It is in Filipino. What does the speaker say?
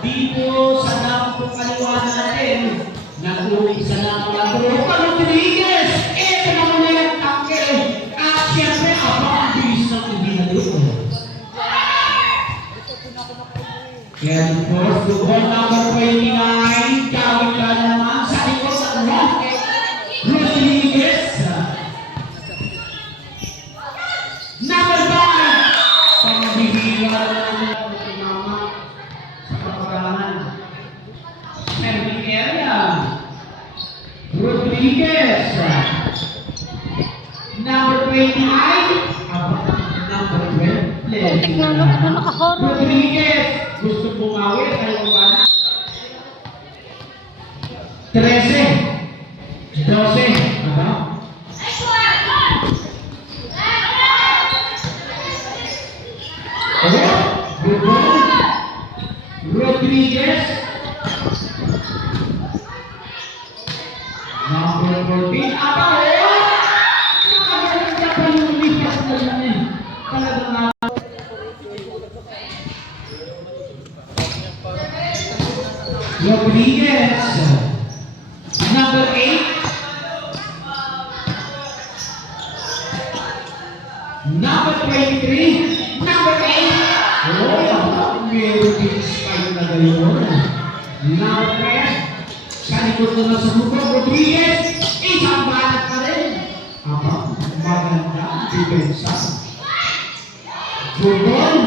dito sa dampong kaliwa natin. Nag-umpisa na ang mga tropa Rodriguez. Ito naman na yung tangke. At siyempre, ang bilis ng hindi na doon. Yan po, football number 29. Kawit ka naman sa likod ng Rodriguez. Number 5. Pangbihiwa na naman si Mama sa kaparangan. Serving area. Rodriguez. Number 29. Number 12. Teknolog na nakahorror. Rodriguez. Gusto bumawi. Ayaw ba na? 13. 12. Ano? Rodriguez. Number 14. Apa o? Nakaganda pa yung lipat na yun eh. Talagang nga. Rodriguez. Number 8. Number 23. Number 8. Oh, meron din spike na gano'n. Number 10. Sa likod na sa bukod, Rodriguez. Isang banat pa rin. Aba, maganda ang depensa. Bukod.